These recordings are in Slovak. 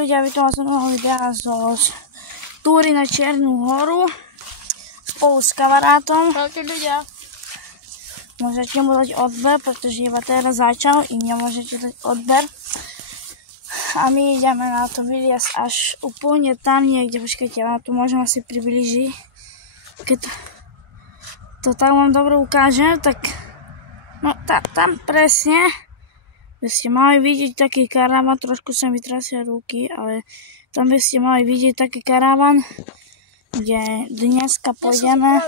Ľudia, vítam vás z nového videa z túry na Čiernu horu spolu s kamarátom. Čaute ľudia. Môžete mu dať odber, pretože iba teraz začal i mne môžete dať odber. A my ideme na to vyliesť až úplne tam niekde, počkajte, ja tu môžem asi priblížiť. Keď to tak vám dobre ukážem, tak no tam presne by ste mali vidieť taký karavan, trošku sa mi trasia ruky, ale tam by ste mali vidieť taký karavan, kde dneska pôjdeme.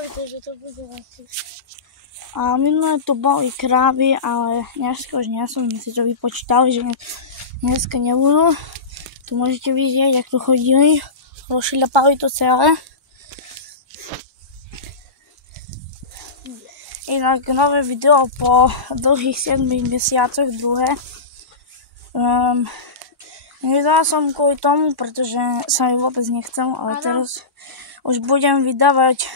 A minulé tu boli krávy, ale dneska už nie som si to vypočítal, že dneska nebudú. Tu môžete vidieť, jak tu chodili, rozšľapali to celé. Inak nové video po dlhých 7 mesiacoch, druhé. Nevydala som kvôli tomu, pretože sa mi vôbec nechcel, ale teraz už budem vydávať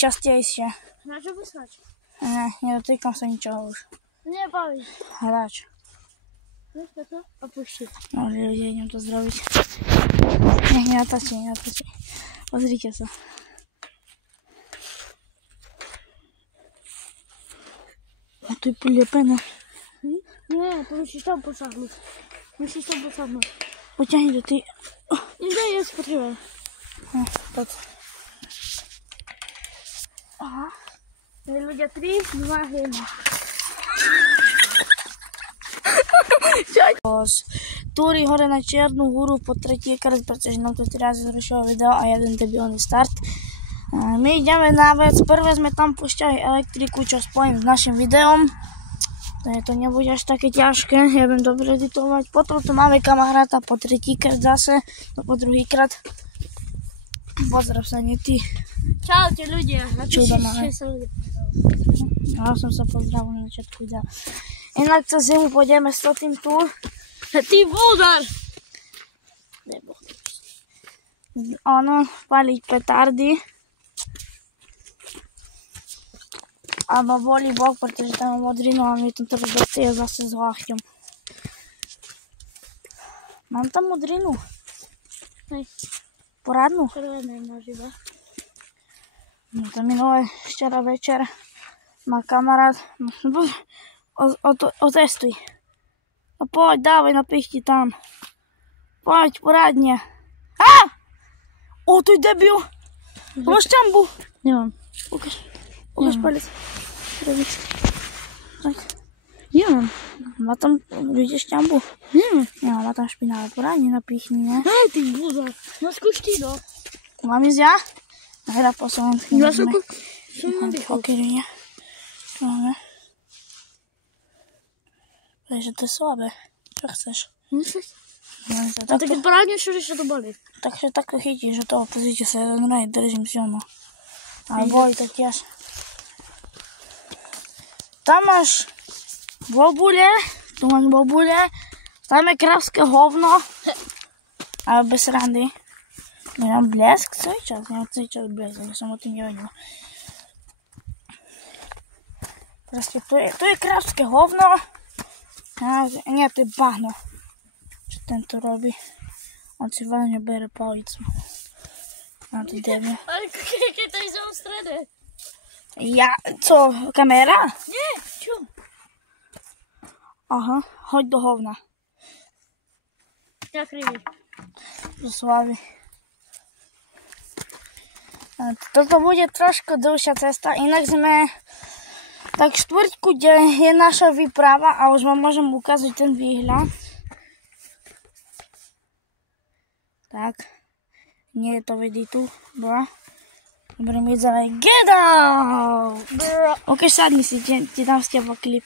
častejšie. Na čo vyslať? Ne, nedotýkam sa ničoho už. Nebaví. Hráč. Nechce to? A pušti. No, ľudia, idem to zrobiť. Nech nenatáčí. Pozrite sa. A tu je prilepené. Nie, to musíš tam posáhnuť. Poťahni do ty. Nie, je spotřeba. Tak. Aha. Ľudia 3, 2, 1. Z túry hore na Čiernu horu po tretíkrát, pretože nám to 3 razy zrušilo video a jeden debilný start. My ideme na vec, prvé sme tam púšťali elektriku, čo spojím s našim videom. To nebude až také ťažké, ja viem dobre editovať. Potom tu máme kamaráta po tretíkrát zase, no po druhýkrát. Pozdrav sa, nie ty. Čaute ľudia. Čudo máme. Ja som sa pozdravil na začiatku videa. Inak cez zimu pôjdeme s tým tu. Ty búdar! Áno, paliť petardy. Alebo volí Boh, pretože tam je modrinu a my to teraz dostie zase s láchťom. Mám tam modrinu. Hej. Poradnú. Červené máš iba. No to minulé včera večer má kamarát. Otestuj. No poď, dávaj, napichti tam. Poď, poradne. Á! O, tu je debil. Máš čambu? Nemám. Ukáž palec. Tak. Nemám. Má tam, vidíš ťambu? Nemám. Ja, má tam špinále, poradne napichni, ne? Hej, ty búdar. No skúš ty, no. Mám ísť ja? Hra po slovensky. Ja som nadýchol. Okej, nie. Čo máme? Takže to je slabé. Čo chceš? A tak keď poradneš, že to boli. Takže takto chytíš, že toho, pozrite sa, jeden raj, držím silno. A boli to tiež. Tam máš bobule, tu máš bobule, tam je kravské hovno, ale bez randy. Mám blesk, celý čas blesk, aby som o tým nevedel. Proste tu je kravské hovno, nie, to je bahno. Čo tento robí? On si vážne bere palicu. A to debil. Ale keď to je zaostrené. Ja, co, kamera? Nie, čo? Aha, hoď do hovna. Ja kriví. Do Slavy. Toto bude trošku dlhšia cesta, inak sme tak štvrťku, kde je naša výprava a už vám môžem ukázať ten výhľad. Tak, nie je to vidí tu, bro. Dobre, my ideme, get out! Ok, sadni si, ti dám s teba klip.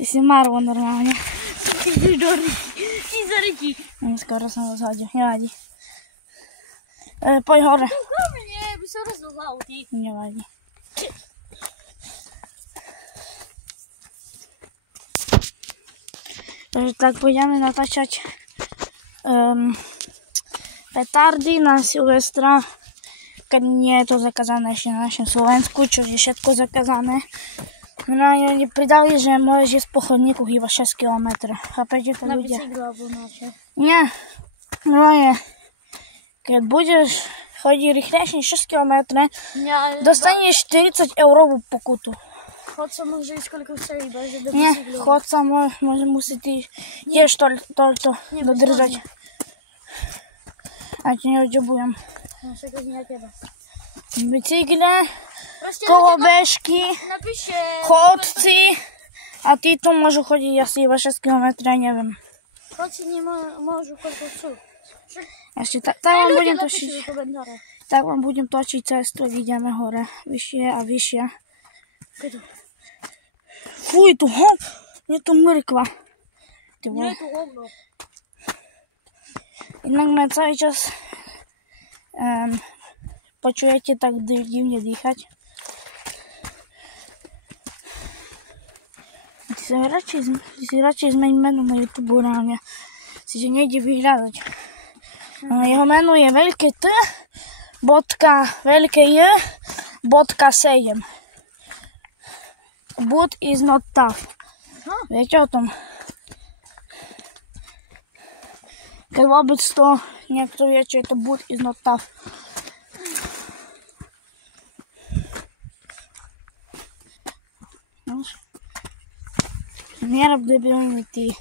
Ty si marvo normálne. Ty za ryti. Skoro som ho zhodil, nevadí. Poď hore. Nie, by som rozhodol, ty. Nevadí. Takže tak pôjdeme natáčať petardy na Silvestra, keď nie je to zakázané ešte na našom Slovensku, čo je všetko zakázané. No oni pridali, že môžeš ísť po chodníku iba 6 km. Chápete to ľudia? Na bicyklu alebo na čo? Nie. No je, keď budeš chodiť rýchlejšie 6 km, dostaneš 40 eurovú pokutu. Chodca może iść koliko chce i będzie do Nie, bicyklu. chodca musí tiež toľto dodržať. A ti neodžobujem. Naszego dnia ciebie. Bicykle, Proste kolobežky, napište, chodci a títo môžu chodiť asi iba 6 km, neviem. chodci nie môžu koľko chcú. Ešte tak vám budem Napište točiť. do komentára. Tak vám budem točiť cestu, ak ideme hore, vyššie a vyššie. Kedy? Fuj, je tu mrkva. Ty Nie vole. je tu hovno. Inak ma celý čas počujete tak divne dýchať. Ty si radšej zmeň meno na YouTube reálne. Si že nejde vyhľadať. Jeho meno je veľké T, bodka, veľké J, bodka 7. Boot is not tough. Viete o tom? Keď vôbec to niekto vie, čo je to boot is not tough. Nerob debilný ty.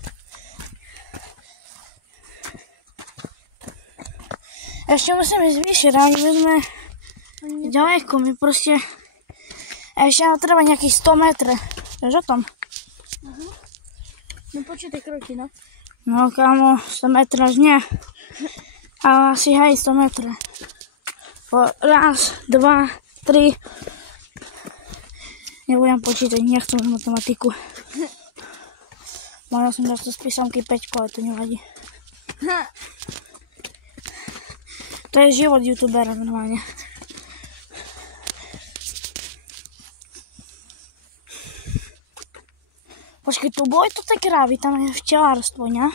Ešte musíme ísť vyššie, rádi by sme ďaleko, my proste ešte nám treba nejakých 100 metre. Vieš o tom? No počítaj kroky, no. No kámo, 100 metrov až nie. Ale asi hej 100 metrov. Raz, dva, tri. Nebudem počítať, nechcem matematiku. Možno som dostal z písomky 5, ale to nevadí. To je život youtubera normálne. Počkej, tu boli to tie krávy, tam je včelárstvo, ne?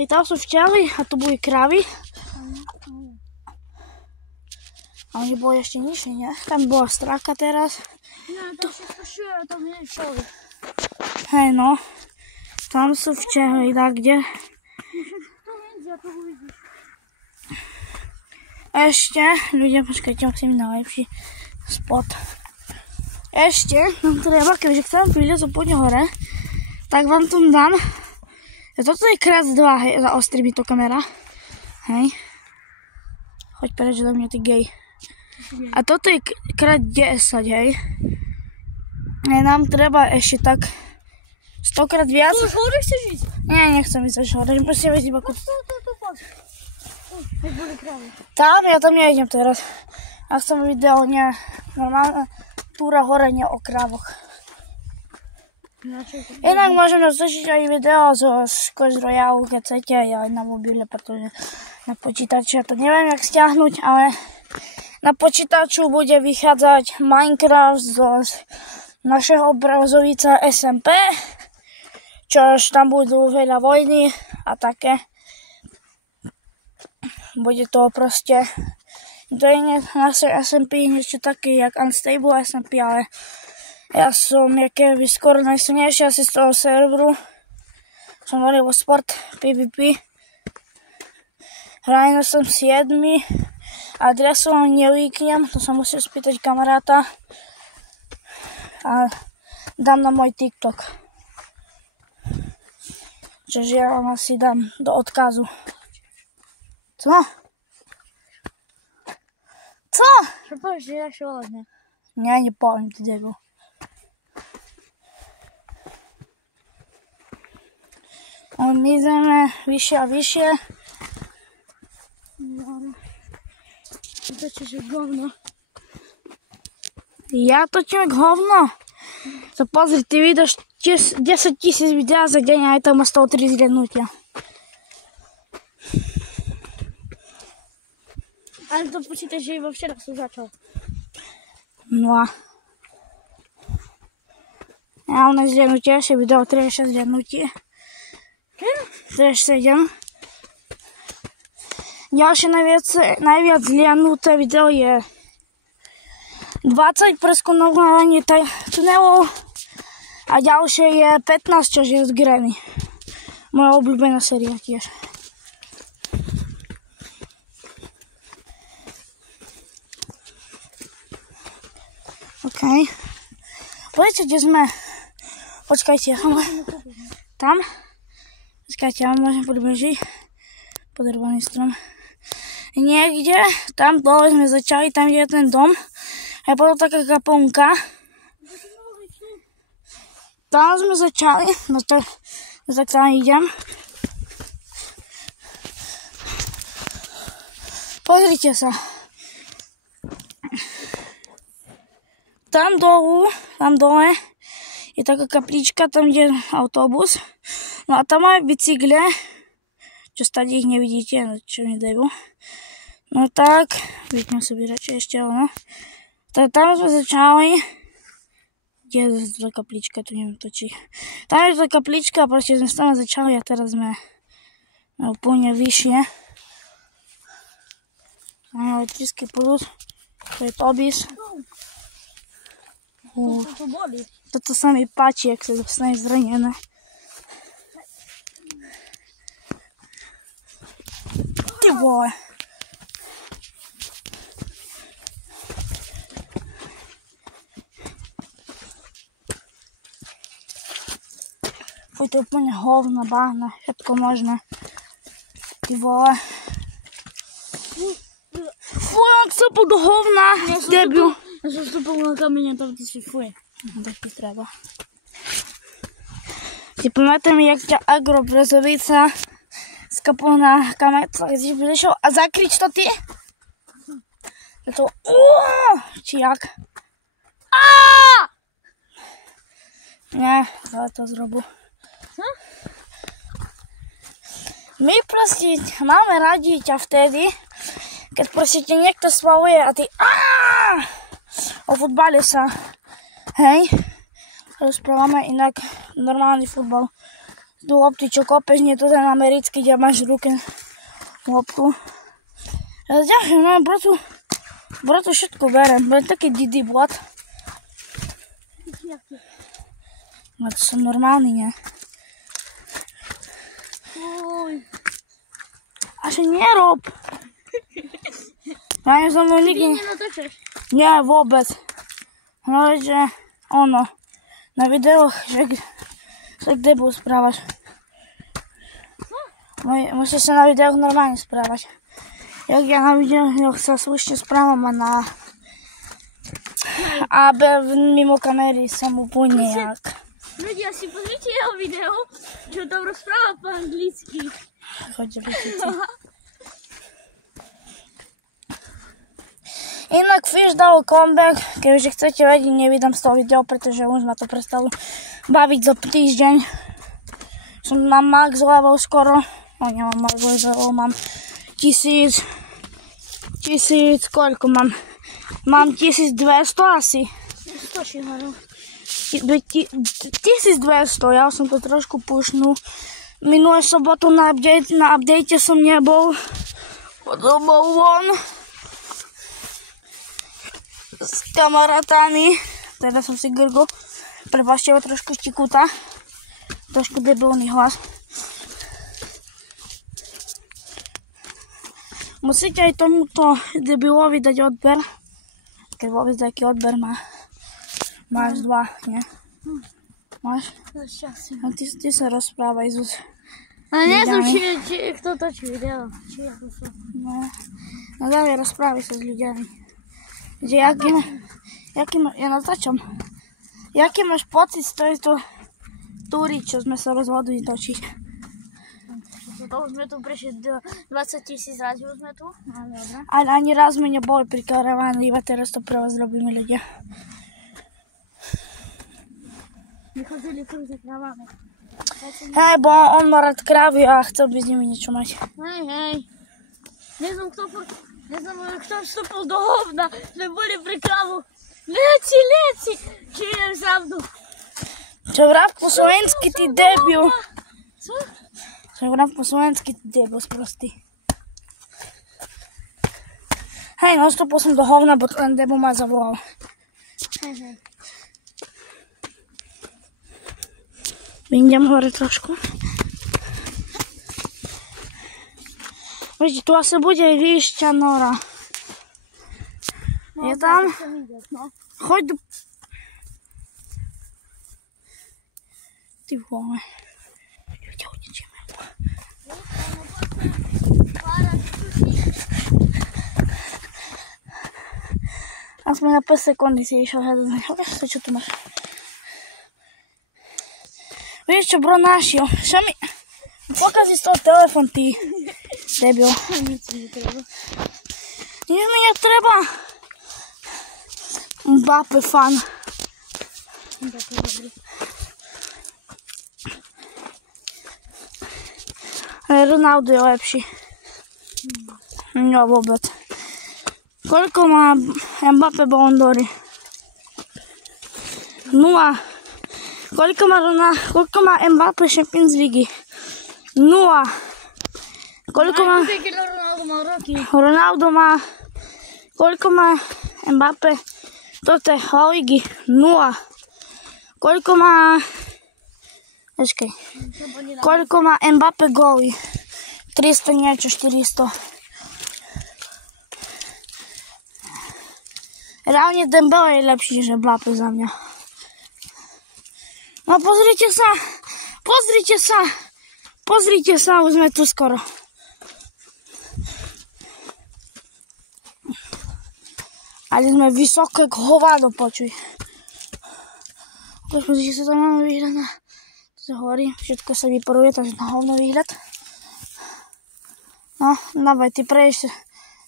I tam sú včely a tu boli krávy. A oni boli ešte nižšie, ne? Tam bola stráka teraz. Nie, tam všetko šuje, tam nie je včely. Hej no, tam sú včely, tak kde? To vidí, ako uvidíš. Ešte, ľudia, počkajte, musím najlepší spot. Ešte nám treba, keďže chcem prísť úplne hore, tak vám tu dám. Toto je krát 2, hej, zaostri mi to kamera. Hej. Choď preč do mňa, ty gej. A toto je krát 10, hej. Nám treba ešte tak 100 krát viac. Tu už hore chceš ísť? Nie, nechcem ísť až hore, musím ísť iba Tu, poď. Hej, boli krávy. Tam, ja tam nejdem teraz. Ja chcem video, nie, normálne túra hore, nie o krávoch. Inak môžem natočiť aj video zo Clash Royale, keď chcete, aj na mobile, pretože na počítači ja to neviem, jak stiahnuť, ale na počítaču bude vychádzať Minecraft z našeho browzovica SMP, čož tam budú veľa vojny a také. Bude to proste, to je naše SMP niečo také, jak Unstable SMP, ale ja som keby skoro najsilnejší asi z toho serveru. Som volil sport PvP. Hrajem som 7. Adresu nelíknem, to sa musím spýtať kamaráta. A dám na môj TikTok. Čiže ja vám asi dám do odkazu. Co? Co? Čo povieš, že ja še volať, ne? Nie, nepoviem ti, debil. My ideme vyššie a vyššie. No. To čiže govno. Ja točím jak hovno. To pozri, ty vydáš 10 000 videá za deň a aj tam má 103 zhľadnutia. Ale to počítaj, že iba včera som začal. No a ja u nás zhľadnutie, ešte video 36 zhľadnutie. 37. Ďalšie najviac zhľadnuté video je 20 preskonávanie tunelov a ďalšie je 15, čo je z Granny. Moja obľúbená séria tiež. Okej. Powiedzcie, gdzie sme. Počkajte, tam? Počkajte, ja môžem podbežiť. Podarovaný strom. Niekde, tam dole sme začali, tam je ten dom. A potom taká kaponka. Tam sme začali, no tak tam idem. Pozrite sa. Tam dole je taká kaplička, tam je autobus. No a tam aj bicykle, čo stade ich nevidíte, čo mi dajú. No tak, vypnem si radšej ešte ono. Tak tam sme začali. Kde je tá kaplička, tu neviem točí. Tam je tá kaplička, proste sme tam začali a teraz sme úplne vyššie. Tam je elektrický prúd, to je Tobis. Toto sa mi páči, ak sa dostane zranené. Ty vole. Fuj, to je úplne hovno, bahna, všetko možné. Ty vole. Fuj, on vstúpil do hovna, debil. Ja som vstúpil na kamene, tam ty si fuj. Tak ti treba. Si pamätám, jak ťa Agroprezovica skapol na kameň, keď si prišiel a zakrič to ty? Je to či jak? Nie, ale to zrobu. My proste máme radi ťa vtedy, keď proste ti niekto svaluje a ty o futbale sa, hej, rozprávame inak normálny futbal. Tu lopty, čo kopeš, nie to ten americký, kde máš v ruke loptu. Ja ďakujem, no bratu všetko berem, budem taký didi blat. No to som normálny, nie? A že nerob. Ja nie som nikdy... Nie, vôbec. No že ono, na videoch, že kde budú správať. Musíš sa na videoch normálne správať. Jak ja na videoch sa slušne správam a mimo kamery som úplne jak. Ľudia, si pozrite jeho video, čo tam rozpráva po anglicky. Choďte, počujte. Inak Fish dal comeback, keďže chcete vedieť, nevydám z toho video, pretože už ma to prestalo baviť za týždeň. Mám max level skoro, no nemám max level, mám 1000, koľko mám? Mám 1200 asi. 1200, ja som to trošku pušnul. Minulé sobotu na update som nebol, potom bol von s kamarátami, teda som si grgo, prepáčte ho trošku štikúta, trošku debilný hlas. Musíte aj tomuto debilovi dať odber, keď vôbec taký odber má. Máš 2, nie? Máš? A ty sa rozprávaj, Zuz. Ale nie som, či kto točí video. Či ako som. No dávaj, rozprávaj sa s ľuďami. Že ja natáčam. Jaký máš pocit z tejto túry, čo sme sa rozhodli točiť? To už sme tu prešli 20 000 razy, už sme tu. Ale ani raz sme neboli pri karavane, iba teraz to pre vás robíme ľudia. Vychodzili kruze kravami. Hej, bo on má rád krávy a chcel by s nimi niečo mať. Hej. Neznam, kto vstúpil do hovna, sme boli pri kravu. Leci, či idem pravdu. Čo vrav po slovensky, ty debil. Co? Čo vrav po slovensky, ty debil sprostý. Hej, no vstúpil som do hovna, bo ten debil ma zavolal. Hej. Vyjdem hore trošku. Vidíte, tu asi bude výšťa nora. Je tam? Choď do... Ty vole. Ľudia, utečeme. Aspoň na 5 sekundy si išiel hľadať. Ukáž sa, čo tu máš. Vieš čo, bro, našiel. Čo mi... Pokazí z toho telefon, ty. Debil. Nic mi netreba. Nic mi netreba. Mbappé fan. Mbappé dobrý. Ronaldo je lepší. No vôbec. Koľko má Mbappé Ballon d'Ory? 0. Koľko má Mbappé Champions League? 0. Koľko má... Ronaldo má... Koľko má Mbappé? Toto je La Ligy. 0. Koľko má... Počkej. Koľko má Mbappé góly? 300 niečo, 400. Reálne Dembele je lepší, než Mbappé za mňa. No pozrite sa. Pozrite sa, už sme tu skoro. Ale sme vysoké k hovado, počuj. Pozrite sa, tam máme výhľad na... To sa hovorí, všetko sa vyporuje, takže na hovno výhľad. No, dávaj, ty prejdeš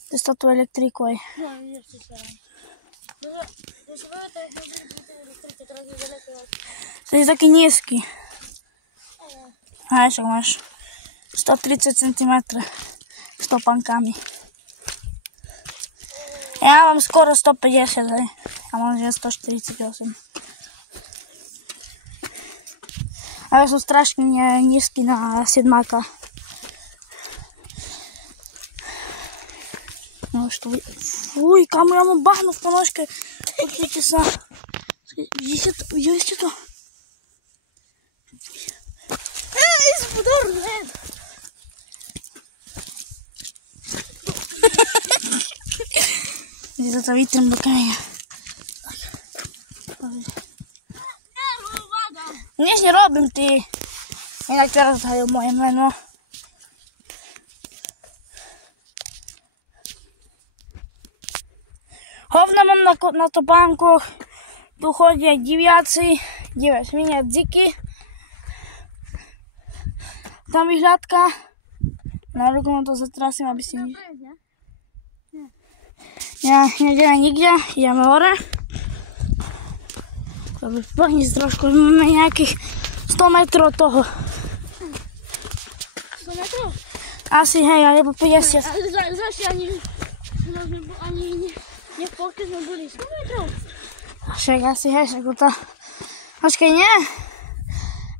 cez tú elektriku aj. No, ešte sa rám. To je taký nízky. Aj, však máš 130 cm stopankami. Ja mám skoro 150, hej. A mám že 148. A ja som strašne nízky na 7-ka. No už to... Fuj, kamu ja mám bahno v ponožke. Pozrite sa. Videli ste to? Pozor, ne! Kde sa to vytrem do kameňa. Nič nerobím, ty. Inak teraz zhajil moje meno. Hovno mám na topánkoch. Tu chodia diviaci. Divia svinia, dziky. Tam vyhľadka. Na ruku to zatrasím, aby si... Ja nejdeme nikde. Ideme hore. Pohni si trošku. Máme nejakých 100 metrov toho. 100 metrov? Asi, hej, alebo 50. Zase ani nie v polke sme boli 100 metrov. Však asi, hej, však to... Počkej, nie?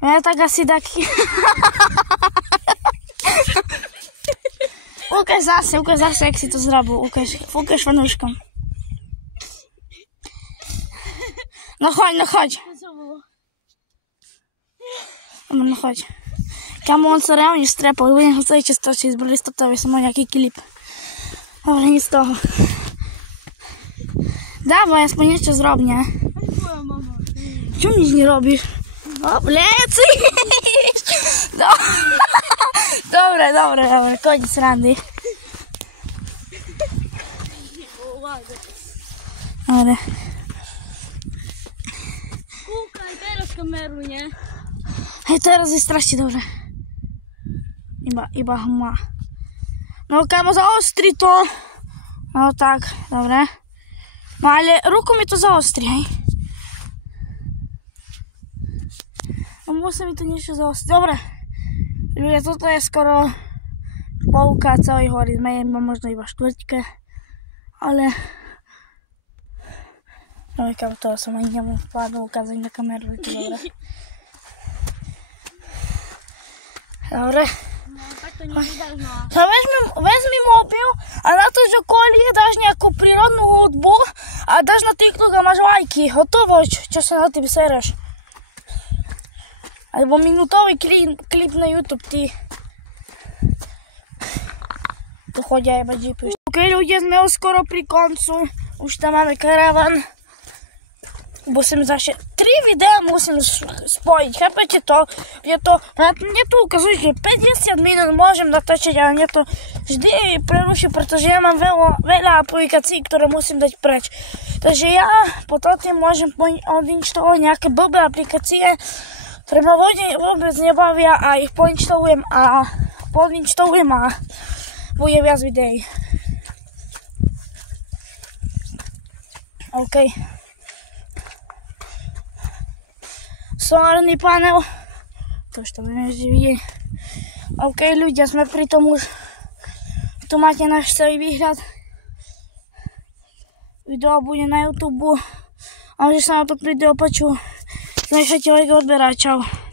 Ja tak asi taký... Ukáž zase, jak si to zrobil. Ukáž fanúškom. No choď. No choď. Kamu on sa reálne strepol, budem ho celý čas točiť, zbrali stotový, som mal nejaký klip. Dobre, nic z toho. Dávaj, aspoň niečo zrob, ne? Čo nič nerobíš? Leci! Dobre, koniec randy. Dobre. Kúkaj teraz kameru, ne? Hej, teraz je strašne dobre. Iba hma. No kamo, zaostri to. No tak, dobre. No ale ruku mi to zaostri, hej. No musí mi to niečo zaostriť. Dobre. Ľudia, toto je skoro polka celej hory. Sme možno iba štvrťke. Ale... No kamo, toho som ani nemôžem vládol ukázať na kameru. Dobre. Dobre. No, tak to nevydáš, no. Vezmi mobil a na to, že okolie dáš nejakú prírodnú hudbu a dáš na TikTok a máš lajky. Hotovo, čo sa na tým sereš. Alebo minútový klip na YouTube, ty. Tu chodia iba jeepy. Ok, ľudia, sme už skoro pri koncu. Už tam máme karavan. musím zase 3 videa musím spojiť, chápete to? Mne to ukazuje, že 50 minút môžem natočiť, ale mne to vždy preruší, pretože ja mám veľa aplikácií, ktoré musím dať preč. Takže ja potom môžem odinštalovať nejaké blbé aplikácie, ktoré ma vôbec nebavia a ich poinštalujem a bude viac videí. OK. Solárny panel. To už to budeme vždy vidieť. OK, ľudia, sme pri tom už. Tu máte náš celý výhľad. Video bude na YouTube. A že sa na to video počul, nechajte like a odberať. Čau.